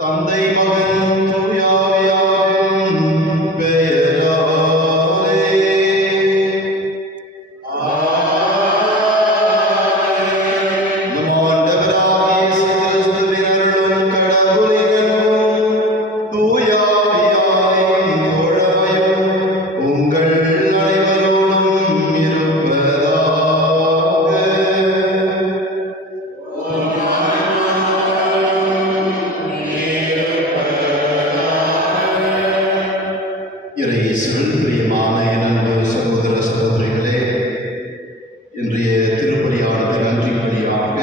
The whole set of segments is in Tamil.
தந்தை மகன் தூய ஆவியாரின் பெயராலே. நம் ஆண்டவராகிய இயேசு கிறிஸ்துவின் அருளும் கடவுளின் அன்பும் தூய ஆவியாரின் தோழமையும் உங்கள் அனைவரோடும் இருப்பதாக. இயேசுவில் பிரியமான என் அன்பு சகோதர சகோதரிகளே, இன்றைய திருப்பலியானது நன்றி பலியாக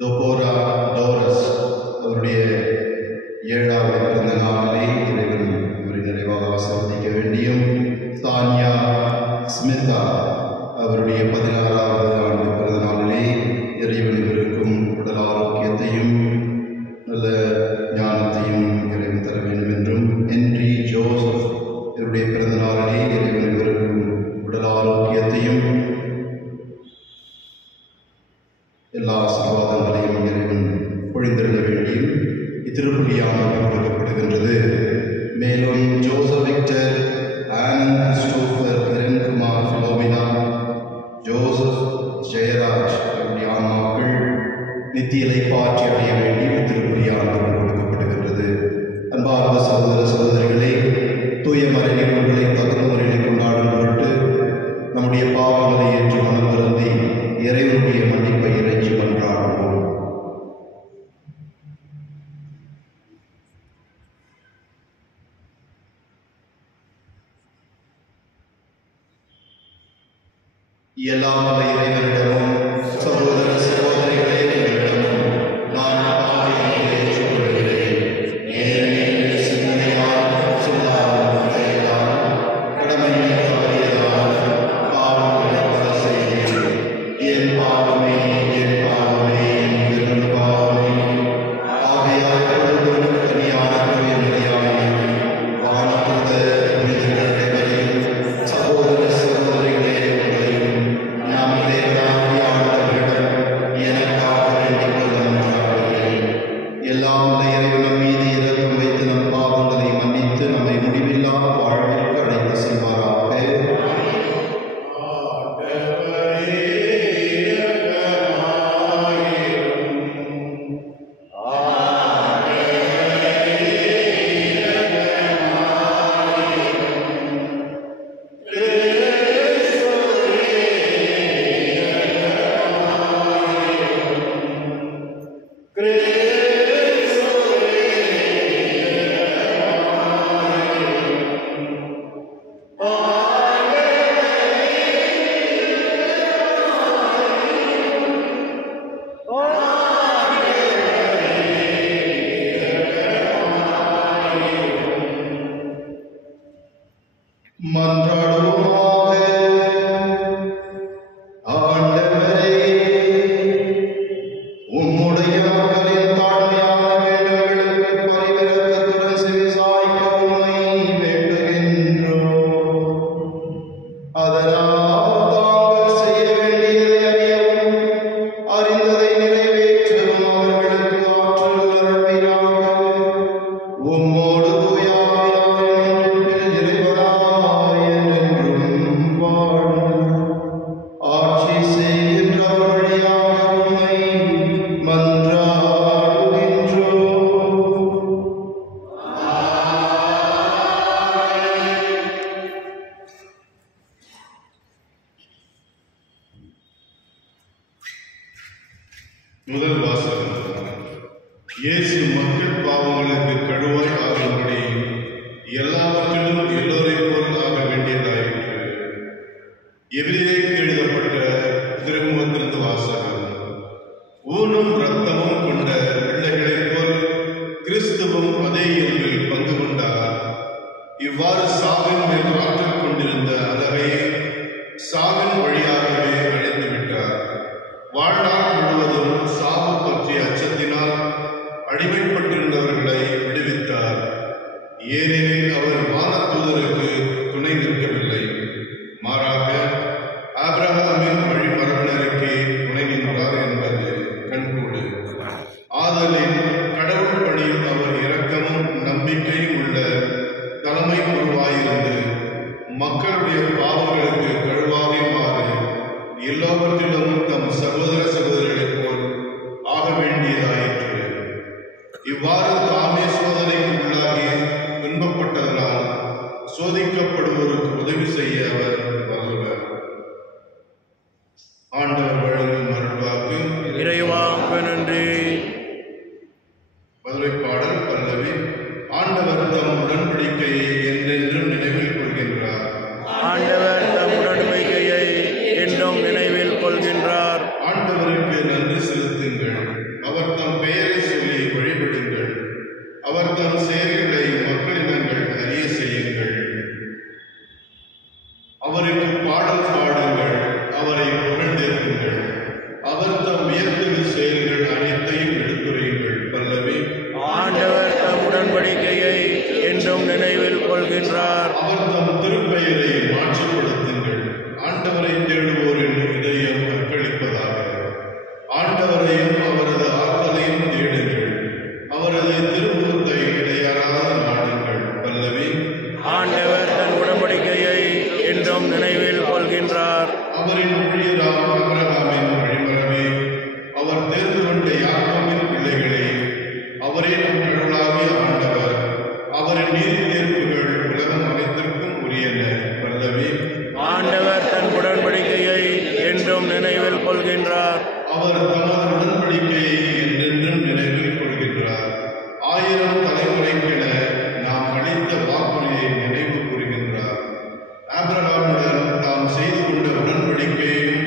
டோபோரா டோரஸ் அவருடைய 7வது பிறந்த நாளிலே இறைவன் இவரை நிறைவாக ஆசீர்வதிக்க வேண்டியும், தான்யா ஸ்மிதா அவருடைய 16வது ஆண்டு பிறந்த நாளிலே இறைவன் இவருக்கும் உடல் ஆரோக்கியத்தையும் நல்ல ஞானத்தையும் இறைவன் தர வேண்டும் என்றும், ஹென்றி ஜோசப் இவருடைய பிறந்த நாளிலே இறைவன் இவருக்கும் உடல் ஆரோக்கியத்தையும் எல்லா ஆசீர்வாதங்களையும் இறைவன் பொழிந்தருள வேண்டியும் இத்திருப்பலியானது கொடுக்கப்படுகின்றது. மேலும் Joseph Victor, Anand Christopher, Kirankumar, Philomena, Joseph Jeyaraj அவருடைய ஆன்மாக்கள் நித்திய இளைப்பாற்றி அடைய வேண்டி திருப்பலியானது கொடுக்கப்படுகின்றது. அன்பார்ந்த சகோதர சகோதரிகளே, தூய மறைநிகழ்வுகளை தகுந்த முறையில் கொண்டாடும் பொருட்டு நம்முடைய பாவங்களை ஏற்று மனம் வருந்தி இறைவனுடைய மன்னிப்பை இறைஞ்சி கொண்டாடுவோம். எல்லாம் வல்ல இறைவனிடமும் சகோதர சகோதரிகளே உங்களிடமும் நான் பாவிகளை ஏற்றுக்கொள்கிறேன். ஏனெனில் சிந்தனையால், சொல்லால், செயலால், கடமையை தவறியதால் பாவங்களை பல செய்தேன். என் பாவமே, என் பாவமே, என் பெரும் பாவமே. ஆகையால் கடவுளும் தனியான தூய நிலையாயும் வானத்துத புனிதர்களையும் சகோதர சகோதரிகளே உங்களையும் நாம் தேவனாகிய ஆண்டவரிடம் எனக்காக வேண்டிக் கொள்ள மன்றாடுகிறேன். எல்லாம் வல்ல இறைவன் மீது இரக்கம் வைத்து நம் பாவங்களை மன்னித்து நம்மை முடிவில்லா வாழ்விற்கு அழைத்து செல்வாராக. மன்றாடுவோமாக. ஆண்டவரே, உம்முடைய மக்களின் தாழ்மையான வேண்டுதல்களுக்கு பரிவிரக்கத்துடன் செவிசாய்க்க உம்மை வேண்டுகின்றோம். அதனால் தாங்கள் செய்ய வேண்டியதை அறியவும் அறிந்ததை நிறைவேற்றவும் அவர்களுக்கு ஆற்றல் அருள்வீராக. உம்மோடு தூய ஆவியாரின் ஒன்றிப்பில் இறைவனாய் என்றென்றும் வாழ்ந்து ஆட்சி செய்கின்றவர் வழியாக உம்மை மன்றாடுகின்றோம். முதல் வாசகம். இயேசு மக்கள் பாவங்களுக்கு கழுவாய் ஆகும்படி எல்லாவற்றிலும் எல்லோரைப் போல் ஆக வேண்டியதாயிற்று. எபிரேயருக்கு எழுதப்பட்ட திருமுகத்திலிருந்து வாசகம். ஊனும் இரத்தமும் கொண்ட பிள்ளைகளைப் போல் கிறிஸ்துவும் அதே இயல்பில் பங்கு கொண்டார். இவ்வாறு சாவின் மேல் ஆற்றல் கொண்டிருந்த அளவை சாவின் வழியாகவே அழைத்து விட்டார். வாழ்நாள் முழுவதும் சாவு பற்றிய அச்சத்தினால் அடிமைப்பட்டிருந்தவர்களை விடுவித்தார். ஏனெனில் அவர் வானதூதருக்கு துணை நிற்கவில்லை, மாறாக ஆபிரகாமின் வழிமரபினருக்கே துணை நின்றார் என்பது கண்கூடு. ஆதலின் கடவுள் பணியை தம் வியத்தகு செயல்கள் அனைத்தையும் எடுத்துரையுங்கள். பல்லவி. ஆண்டவர் தம் உடன்படிக்கையை என்றும் நினைவில் கொள்கின்றார். அவர் தம் திருப்பெயரை மாட்சிப்படுத்துங்கள். ஆண்டவரை தேடுவோரின் இதயம் அக்களிப்பதாக. ஆண்டவரையும் அவரது ஆற்றலையும் தேடுங்கள். அவரது திருமுகத்தை இடையறாத நாடுங்கள். பல்லவி. ஆண்டவர் தன் உடன்படிக்கையை என்றும் நினைவில் கொள்கின்றார். அவரின் ஊழியராம் ஆபிரகாமின் வழிமரபே, அவர் தேர்ந்து கொண்ட யாக்கோபின் பிள்ளைகளே, அவரே நம் கடவுளாகிய ஆண்டவர். அவரின் நீதி தீர்ப்புகள் உலகம் அனைத்திற்கும் உரியன. பல்லவி. ஆண்டவர் தன் உடன்படிக்கையை என்றும் நினைவில் கொள்கின்றார். அவர் தமது உடன்படிக்கையை என்றென்றும் நினைவில் கொள்கின்றார். 1000 தலைமுறைக்கென நாம் அளித்த வாக்குறுதியை நினைவு கூறுகின்றார். ஆபிரகாமுடன் தாம் செய்து கொண்ட உடன்படிக்கையையும்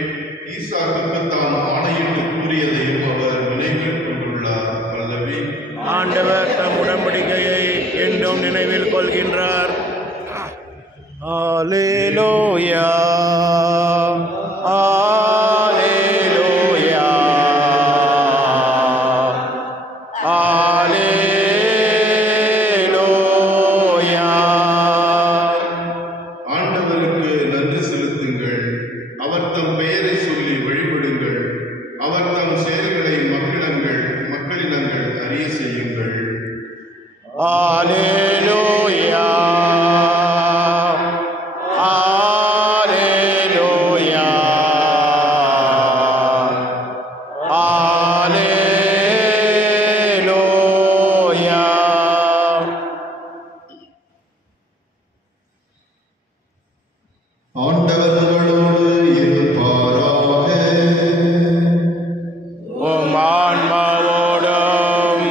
ஈசாக்குக்கு தாம் ஆணையிட்டு கூறியதையும் அவர் நினைவில் கொண்டுள்ளார். பல்லவி. ஆண்டவர் தம் உடன்படிக்கையை என்றும் நினைவில் கொள்கின்றார். அல்லேலூயா, அல்லேலூயா, அல்லேலூயா. ஆண்டவருக்கு நன்றி செலுத்துங்கள். அவர் தம் பெயரை சொல்லி வழிபடுங்கள். அவர் தம் செயல்களை மக்களினங்கள் அறிய செய்யுங்கள். அல்லேலூயா, அல்லேலூயா, அல்லேலூயா. ஆண்டவர் உங்களோடு இருப்பாராக. உம் ஆன்மாவோடும்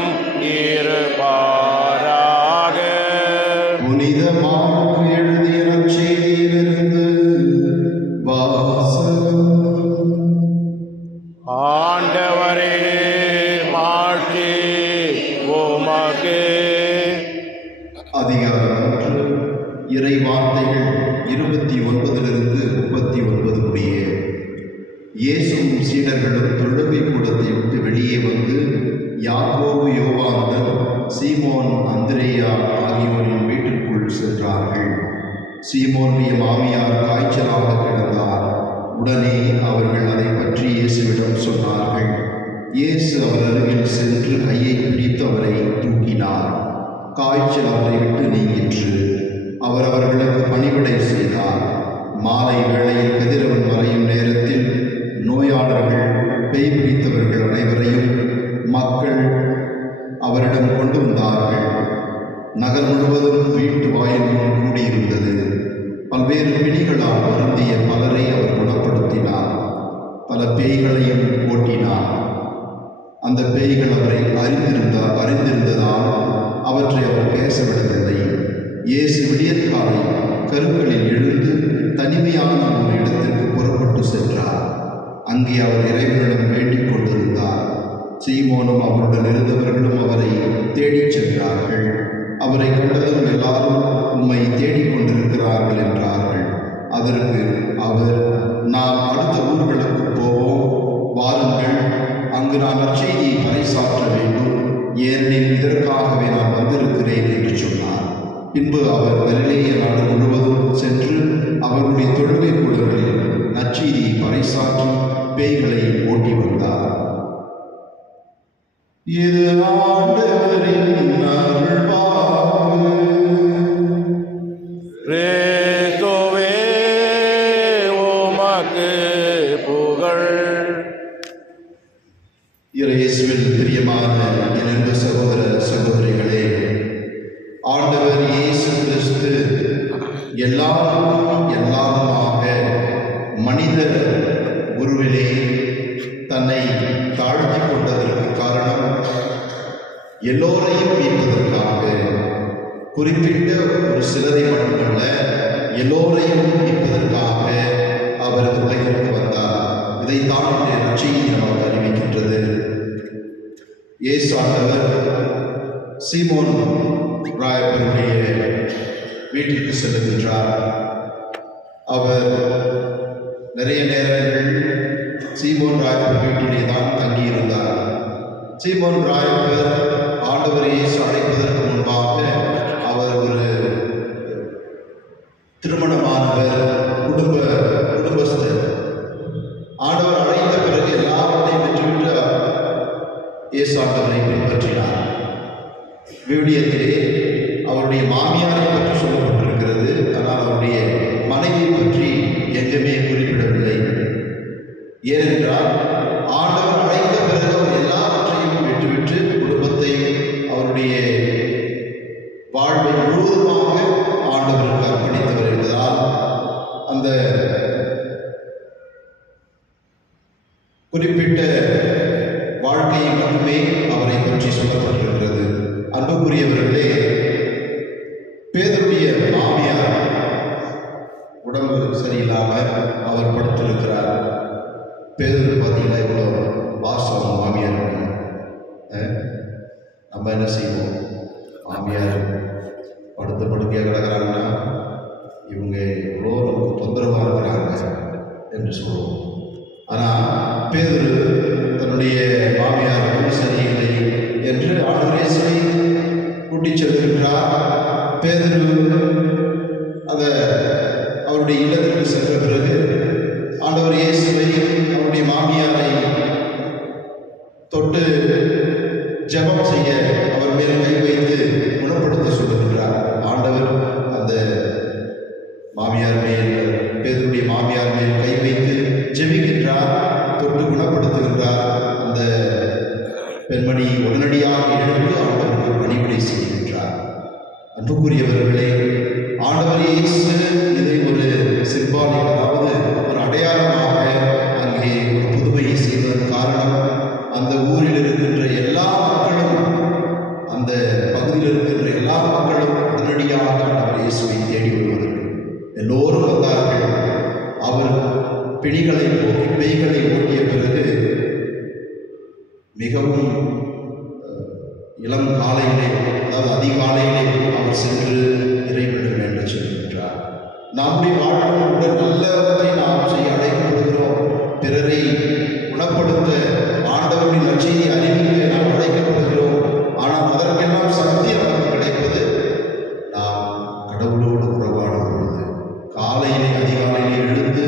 இருப்பாராக. புனித மார்க்கு எழுதிய நற்செய்தியிலிருந்து வாசகம். ஆண்டவரே, மாட்சி உமக்கே. அதிகாரம் 3. இறை வார்த்தைகள் 29 39 முடிய. இயேசுவும் சீடர்களும் தொழுகை கூடத்தை விட்டு வெளியே வந்து யாக்கோபு, யோவான், சீமோன், அந்திரேயா ஆகியோரின் வீட்டிற்குள் சென்றார்கள். சீமோனுடைய மாமியார் காய்ச்சலாக கிடந்தார். உடனே அவர்கள் அதை பற்றி இயேசுவிடம் சொன்னார்கள். இயேசு அவர் அருகில் சென்று கையை பிடித்து அவரை தூக்கினார். காய்ச்சல் அவரை விட்டு நீங்கிற்று. அவர் அவர்களுக்கு பணிவிடை செய்தார். மாலை வேளையில் கதிரவன் மறையும் நேரத்தில் நோயாளர்கள், பேய் பிடித்தவர்கள் அனைவரையும் மக்கள் அவரிடம் கொண்டு வந்தார்கள். நகர் முழுவதும் வீட்டு வாயில் முன் கூடியிருந்தது. பல்வேறு பிணிகளால் வருந்திய பலரை அவர் குணப்படுத்தினார். பல பேய்களையும் ஓட்டினார். அந்த பேய்கள் அவரை அறிந்திருந்ததால் அவற்றை அவர் பேசவிடவில்லை. இயேசு விடியற்காலை கருக்களில் எழுந்து தனிமையான ஒரு இடத்திற்கு புறப்பட்டு சென்றார். அங்கே அவர் இறைவனிடம் வேண்டிக் கொண்டிருந்தார். சீமோனும் அவருடன் இருந்தவர்களும் அவரை தேடிச் சென்றார்கள். அவரை கண்டதும் எல்லாரும் உம்மை தேடிக் கொண்டிருக்கிறார்கள் என்றார்கள். அதற்கு அவர், நாம் அடுத்த ஊர்களுக்கு போவோம், வாருங்கள், அங்கு நான் நற்செய்தியை பறைசாற்ற வேண்டும், ஏனெனில் இதற்காகவே நான் வந்திருக்கிறேன் என்று சொன்னார். பின்பு அவர் கலிலேய நாடு முழுவதும் சென்று அவருடைய தொழுகை கூடங்களில் நற்செய்தியை பறைசாற்றி பேய்களை ஓட்டி வந்தார். இது ஆண்டவரின் அருள்வாக்கு. கிறிஸ்துவே, உமக்கு புகழ். இயேசுவில் பிரியமான என் அன்பு சகோதர சகோதரிகளே, ஆண்டவர் இயேசு கிறிஸ்து எல்லாருக்கும் எல்லாருமாக மனித உருவிலே தன்னை தாழ்த்தி கொண்டதற்கு காரணம் எல்லோரையும் மீட்பதற்காக, குறிப்பிட்ட ஒரு சிலரை மட்டுமல்ல, எல்லோரையும் மீட்பதற்காக அவர் உலகிற்கு வந்தார். இதைத்தான் இன்றைய நற்செய்தி நமக்கு அறிவிக்கின்றது. இயேசு ஆண்டவர் சீமோன் ராயப்பருடைய வீட்டிற்கு செல்லுகின்றார். அவர் நிறைய நேரங்கள் சீமோன் ராயப்பர் வீட்டிலே தான் தங்கியிருந்தார். சீமோன் ராயப்பர் ஆண்டவர் இயேசு அழைப்பதற்கு முன்பாக அவர் ஒரு திருமணமானவர், குடும்பஸ்தர். ஆண்டவர் அழைத்த பிறகு எல்லாவற்றையும் பெற்றுவிட்டு இயேசு ஆண்டவரை பின்பற்றினார். விவிலியத்திலே அவருடைய மாமியாரை பற்றி சொல்லப்பட்டிருக்கிறது, ஆனால் அவருடைய மனைவியை பற்றி எங்குமே குறிப்பிடவில்லை. ஏனென்றால் ஆண்டவர் அழைத்த பிறகு அவர் எல்லாவற்றையும் விட்டுவிட்டு குடும்பத்தையும் அவருடைய வாழ்வை முழுவதுமாக ஆண்டவருக்கு அர்ப்பணித்தவர் என்பதால் அந்த குறிப்பிட்ட வாழ்க்கையை மட்டுமே அவரை பற்றி சொல்லப்பட்டிருக்கிறது. அன்புக்குரியவர்களே, பேதுருடைய மாமியார் உடம்பு சரியில்லாமல் அவர் படுத்திருக்கிறார். பேதுரு பார்த்தீங்கன்னா இவ்வளோ பாசம் மாமியார். நம்ம என்ன செய்வோம்? மாமியார் படுத்த படுக்கையாக கிடக்கிறாங்கன்னா இவங்க எவ்வளோ நமக்கு தொந்தரவாக இருக்கிறாங்க என்று சொல்லுவோம். ஆனால் பேதுரு தன்னுடைய மாமியார் உடம்பு சரியில்லை என்று ஆண்டவர் இயேசுவை கூட்டிச் சென்றிருக்கிறார். பேதுரு அதை அவருடைய இல்லத்திற்கு சென்ற பிறகு ஆண்டவர் இயேசுவை அவருடைய மாமியாரை தொட்டு ஜெபம் செய்ய அவர் மேல் கை வைத்து குணப்படுத்த சொல்லுகின்றார். ஆண்டவர் அந்த மாமியார் மேல், பேதுருடைய மாமியார் மேல் கை வைத்து ஜெபிக்கின்றார், தொட்டு குணப்படுத்துகின்றார். அந்த பெண்மணி உடனடியாக எழுந்து ஆண்டவருக்கு பணிவிடை செய்கின்றார். அன்புக்குரியவர்களே, ஆண்டவர் இயேசு இதை ஒரு சிம்பாலிக், அதாவது ஒரு அடையாளமாக அங்கே ஒரு புதுமையை செய்ததன் காரணம் அந்த ஊரில் இருக்கின்ற எல்லா மக்களும், அந்த பகுதியில் இருக்கின்ற எல்லா மக்களும் உடனடியாக ஆண்டவர் இயேசுவை தேடி வருவதற்கு எல்லோரும் வந்தார்கள். அவர் பிணிகளை போக்கி பேய்களை ஓட்டிய பிறகு மிகவும் இளம் காலையிலே, அதாவது அதிகாலையிலே அவர் சென்று இறைவனிடம் வேண்ட சொல்கின்றார். நம்முடைய வாழ்வில் கூட நல்லவற்றை நாம் செய்ய அழைக்கப்படுகிறோம். பிறரை குணப்படுத்த ஆண்டவருடைய நற்செய்தியை அறிவிக்க நாம் அழைக்கப்படுகிறோம். ஆனால் அதற்கெல்லாம் சக்தி நமக்கு கிடைப்பது நாம் கடவுளோடு உறவாடும் பொழுது, காலையிலே அதிகாலையிலே எழுந்து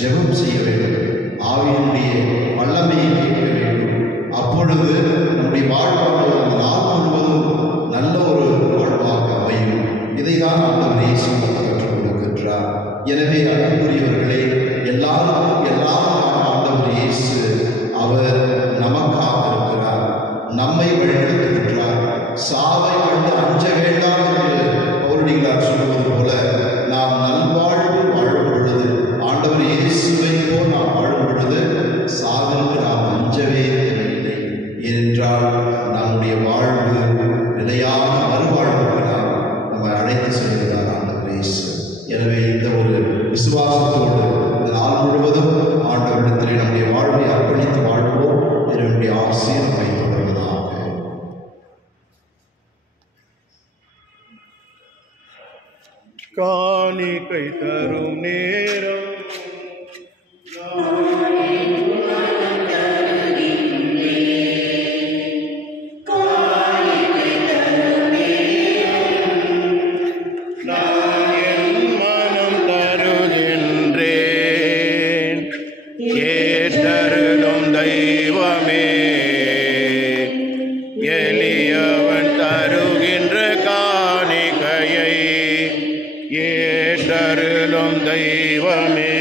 ஜெபம் செய்ய வேண்டும், ஆவியினுடைய வல்லமையை கேட்க வேண்டும். அப்பொழுது நம்முடைய வாழ்வானது அந்த நாள் முழுவதும் நல்ல ஒரு வாழ்வாக அமையும். இதைதான் ஆண்டவர் இயேசு கற்றுக் கொடுக்கின்றார். எனவே அன்புக்குரியவர்களே, எல்லாருக்கும் எல்லாம் ஆண்டவர் இயேசு அவர் நமக்காக இருக்கிறார், நம்மை வழிநடத்துகின்றார். சாவை கண்டு அஞ்ச வேண்டாம் என்று பவுலடிகளார் சொல்லுவது போல, நாம் நல்வாழ்வு வாழும் பொழுது, ஆண்டவர் இயேசுவை போல் நாம் வாழும் பொழுது சாவிற்கு நாம் அஞ்சவே தேவையில்லை. ஏனென்றால் நம்முடைய வாழ்வு நிலையான மறுவாழ்வுக்கு நாம் நம்மை அழைத்து செல்கிறார் ஆண்டவர் இயேசு. எனவே இந்த ஒரு விசுவாசத்தோடு இந்த நாள் முழுவதும் ஆண்டவரிடத்திலே நம்முடைய வாழ்வை அர்ப்பணித்து வாழ்வோம். என்னுடைய ஆசை நம்மை தொடர்வதாக. காணிக்கை தரும் நேரம் நான் என் மனம் தருகின்றேன், ஏற்றருளும் தெய்வமே. எளியவன் தருகின்ற காணிக்கையை ஏற்றருளும் தெய்வமே.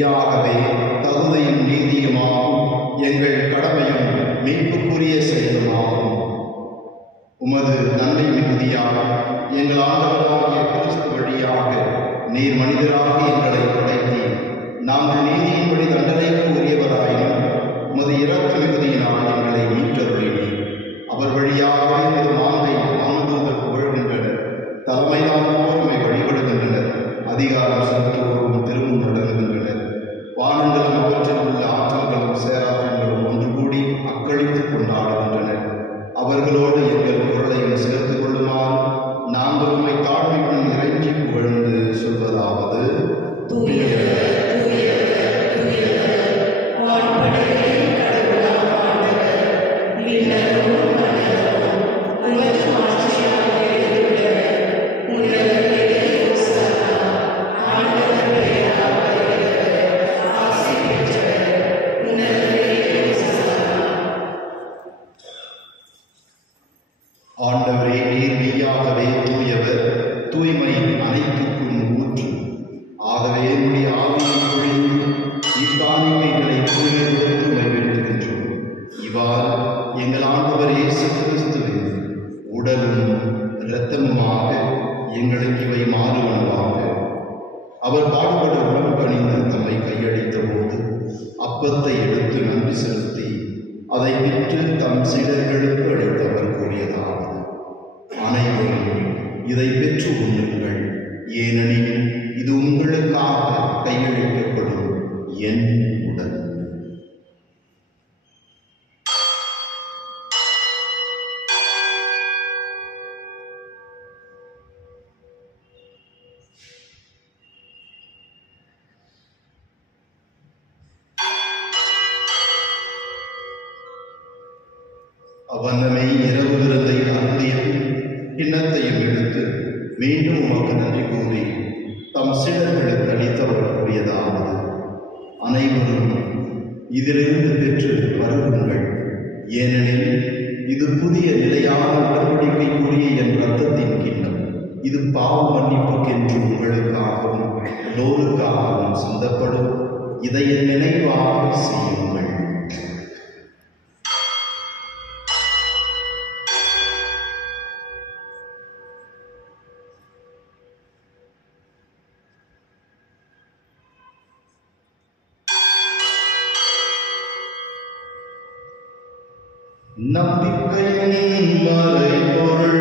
மெய்யாகவே தகுதியும் நீதியுமாகும் எங்கள் கடமையும் மீட்புக்குரிய செயலுமாகும். உமது நன்மை மிகுதியாக எங்கள் ஆண்டவராகிய கிறிஸ்து வழியாக நீர் மனிதராக எங்களை படைத்தி நாங்கள் நீதியின்படி தண்டனைக்கு உரியவராயினும் உமது இரக்க மிகுதியினால் எங்களை மீட்டருளினீர். அவர் வழியாக எமது மாங்கை வானதூதர் புகழ்கின்றனர், தலைமையானோர் உம்மை வழிபடுகின்றனர், அதிகாரம் செலுத்துவோரும் திரும்பும் நடங்குகின்றனர். வானங்களும் அவற்றில் உள்ள ஆற்றல்களும் சேராகங்களும் ஒன்று கூடி அக்களித்துக் கொண்டாடுகின்றனர். அவர்களோடு எங்கள் குரலையும் சேர்த்துக் கொள்ளுமாறு நாங்கள் உம்மை தாழ்மையுடன் இறைஞ்சி புகழ்ந்து சொல்வதாவது: ஆண்டவரே, நீர் மெய்யாகவே தூயவர், தூய்மை அனைத்துக்கும் ஊற்று. ஆகவே என்னுடைய ஆவியை பொழிந்து இக்காணிக்கைகளை தூய்மைப்படுத்தி வேண்டுகின்றோம். இவ்வாறு எங்கள் ஆண்டவர் இயேசு கிறிஸ்துவின் உடலும் இரத்தமுமாக எங்களுக்கு இவை மாறுவனவாக. அவர் பாடுபட உடம்பு கணிந்து தம்மை கையளித்த போது அப்பத்தை எடுத்து நன்றி செலுத்தி அதை விற்று தம் சீடர்களுக்கு அளித்தவர் கூறியதாவது: அனைவரும் இதை பெற்று உண்ணுங்கள், ஏனெனில் இது உங்களுக்காக கையளிக்கப்படும் என் உடல். அவ்வண்ணமே இரவு விருந்தை அருந்திய கிண்ணத்தையும் எடுத்து மீண்டும் உமக்கு நன்றி கூறி தம் சீடர்களுக்கு அளித்தவர் கூறியதாவது: அனைவரும் இதிலிருந்து பெற்று பருகுங்கள், ஏனெனில் இது புதிய நிலையான உடன்படிக்கைக்குரிய என் இரத்தத்தின் கிண்ணம். இது பாவ மன்னிப்புக்கென்று உங்களுக்காகவும் எல்லோருக்காகவும் சிந்தப்படும். இதை என் நினைவாக செய்யுங்கள். நம்பிக்கையின் மறைபொருள்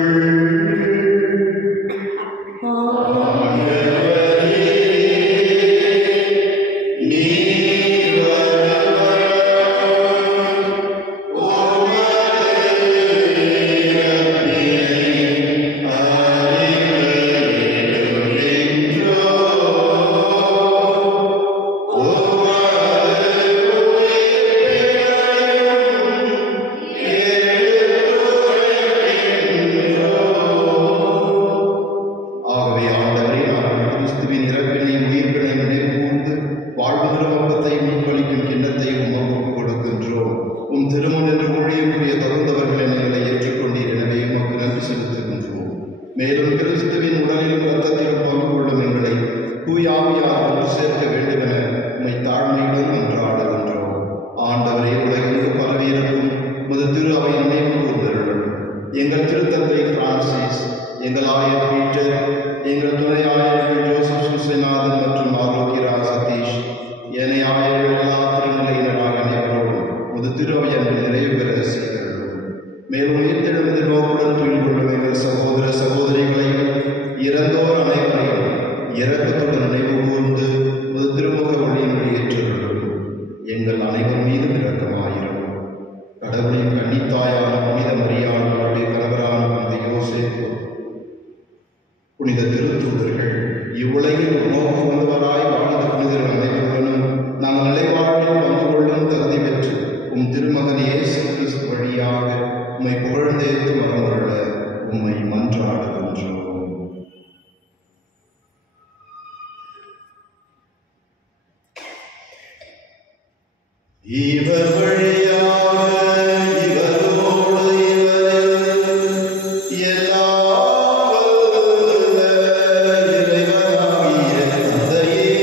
மேலும் கிறிஸ்துவின் உடலிலும் இரத்தத்திலும் பங்கு கொள்ளும் எங்களை தூயாவியார் ஒன்று சேர்க்க வேண்டும் என உம்மை தாழ்மையுடன் மன்றாடுகின்றோம். ஆண்டவரே, உலகெங்கு பரவியிருக்கும் உமது திரு அவை நினைவு கூர்ந்தருளும். எங்கள் திருத்தந்தை பிரான்சிஸ், எங்கள் ஆயர் பீட்டர், எங்கள் துணை ஆயர்கள் ஜோசப் சுசேநாதன் மற்றும் ஆரோக்கியரா சதீஷ், ஏனைய ஆயர்கள் எல்லா திருநிலையினராக அனைவரோடும் உமது திரு அவை அன்று நிறைவு பெற செய்தருளும். மேலும் உயிர்த்தெழுந்து நோக்குடன் துயில் கொள்ளும் எங்கள் சகோதர சகோதரிகளையும் இறந்தோர் அனைவரையும் இரக்கத்துடன் நினைவு கூர்ந்து உமது திருமுக ஒளியினுடைய ஏற்றுள்ளோம். எங்கள் அனைவர் மீதும் இரக்கமாயிரும். கடவுளின் கன்னித்தாயான புனித மரியாளுடைய கணவரான புனித யோசேப்பு, புனித திருத்தூதர்கள், இவ்வுலகில் நோக்கு வந்தவராய் வாழ்ந்த புனிதர்கள் அனைவருடனும் நாங்கள் நிலைவாழ்வில் பங்கு கொள்ளும் தகுதி பெற்று உம் திருமகன் இயேசு கிறிஸ்து வழியாக உம்மை புகழ்ந்தேத்து மறந்துள்ள உம்மை மன்றாடுகின்றோம். இவர் வழியாக இவரோடு இவரில் எல்லாம் வல்ல இறைவனாகிய தந்தையே,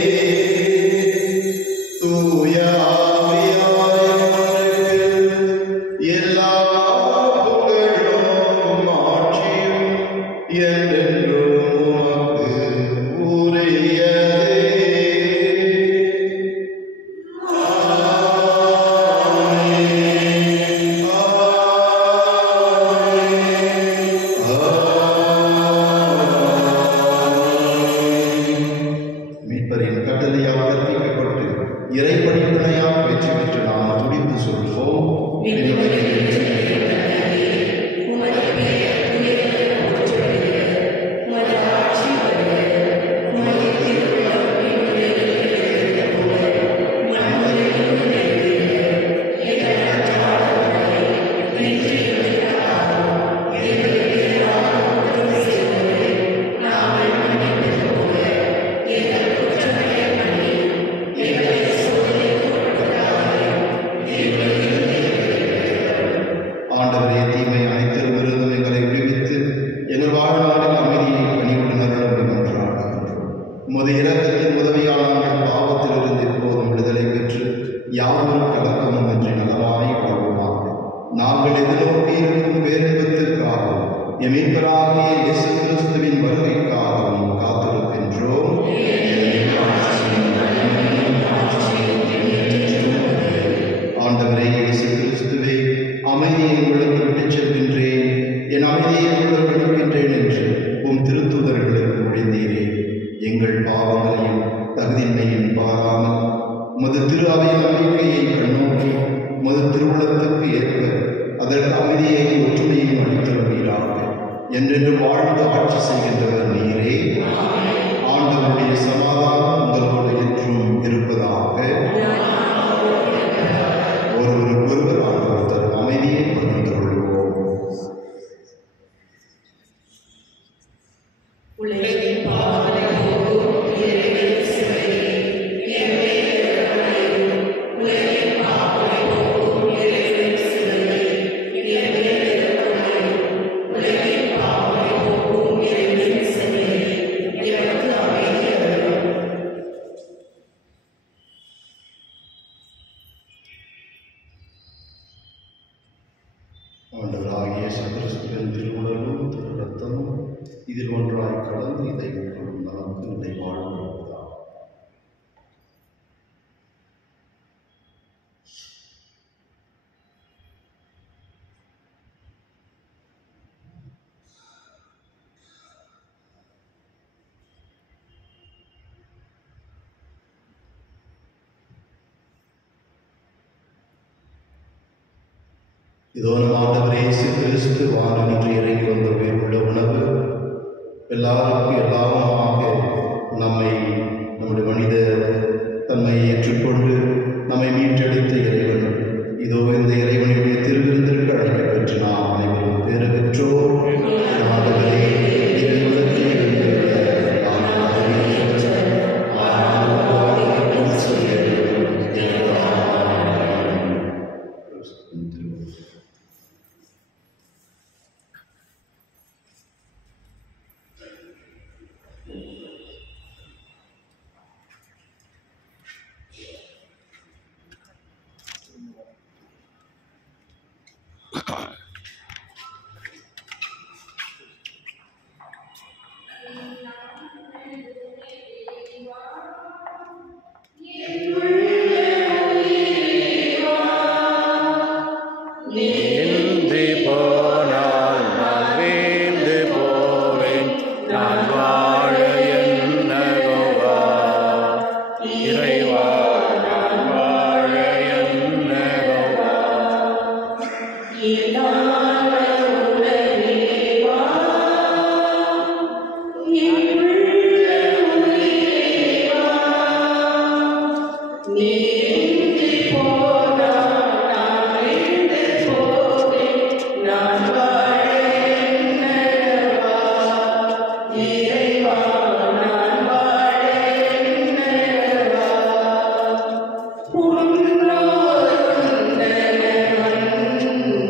இதோ நம் ஆண்டவர் இயேசு கிறிஸ்து வானின்று இறங்கி வந்த உயிருள்ள உணவு எல்லாருக்கும் எல்லாமாக நம்மை நம்முடைய மனித தன்மையை ஏற்றுக்கொண்டு நம்மை மீட்டெடுத்த இறைவன். இதோ இந்த இறைவனுடைய திருவிருந்திற்கு அழைக்கப்பெற்று நாம் அனைவரும் பேறு பெற்றோர். ஆண்டவரே,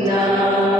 Nah.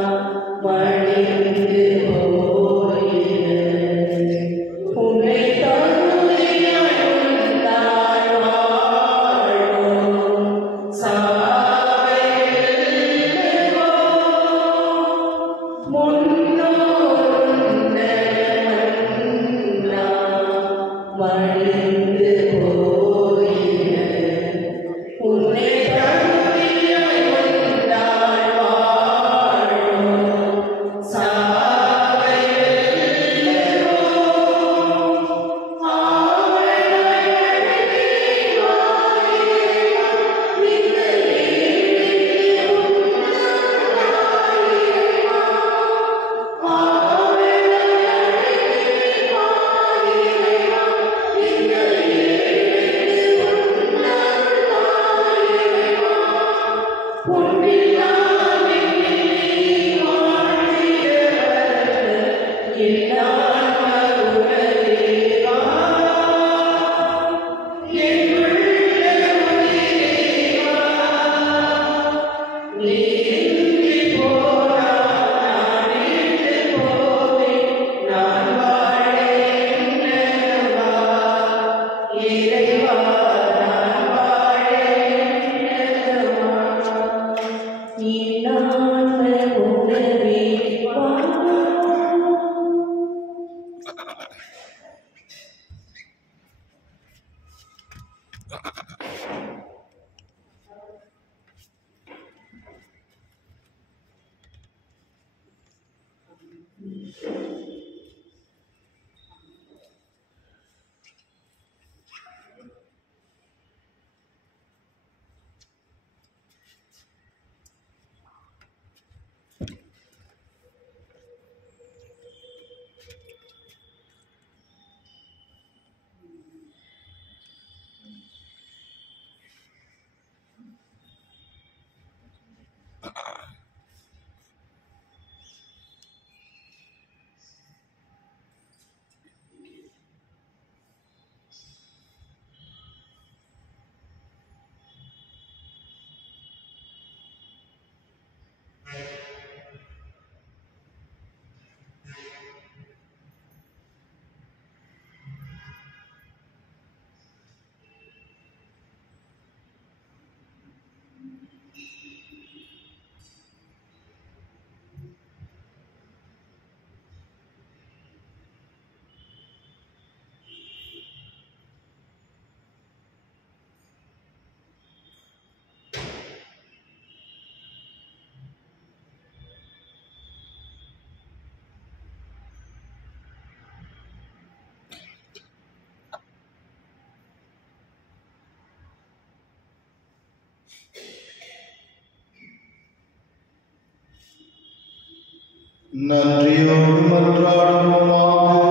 நன்றியோடு மன்றாடுவோமாக.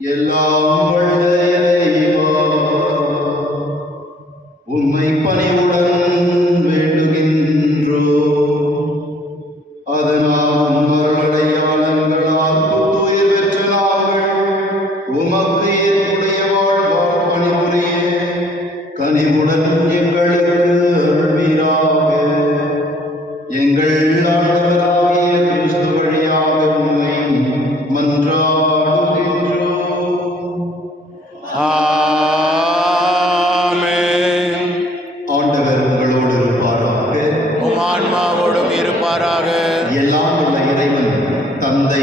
எல்லாம் வல்ல இறைவா, உம்மை பணிவுடன் வேண்டுகின்றோம். அதனால் மரணடையாளங்களால் புத்துயிர் பெற்ற நாங்கள் உமக்கு ஏற்புடைய வாழ்வால் பணிபுரிய கனிவுடன் எங்களுக்கு அருள்வீராக. எங்கள் ஆண்டவராகிய கிறிஸ்து வழியாக உம்மை மன்றாடுகின்றோம். ஆமென். ஆண்டவர் உங்களோடு இருப்பாராக. உம் ஆன்மாவோடும் இருப்பாராக. எல்லாம் உள்ள இறைவன் தந்தை,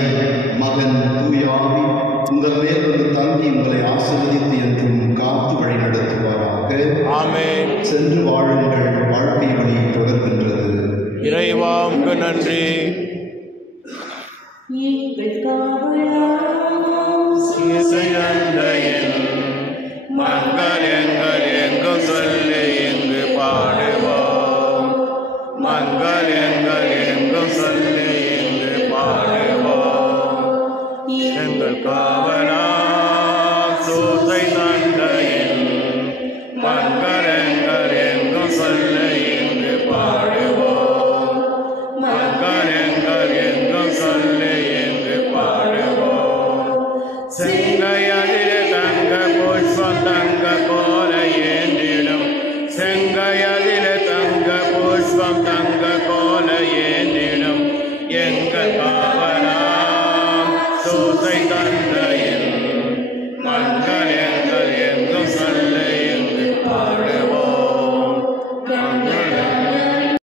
மகன், தூய ஆவி உங்கள் மேல் வந்து தங்கி உங்களை ஆசீர்வதித்து என்றும் காத்து வழி நடத்துவாராக. ஆமென். சென்று வாழுங்கள், வாழ்க்கை வழி தொடர்கின்றது. இறைவா உமக்கு நன்றி. இசை அண்டையில் மக்கள் எங்கள் எங்கும் சொல்லி இங்கு பாடுவோம். மக்கள் எங்கள் எங்கும் சொல்லி இங்கு பாடுவோம். எங்கள் காவலாம் சூசை தண்டையில் மக்கள் எங்கள் எங்கும் சொல்லி இங்கு பாடுவோம். மக்கள் எங்கள் எங்கும் சொல்லி இங்கு பாடுவோம். செங்கையதிலே தங்க புஷ்பம் தங்க கோல ஏந்திடும். செங்கையதிலே தங்க புஷ்பம் தங்க கோல ஏந்திடும். எங்கள் காவலாம் சூசை தந்தை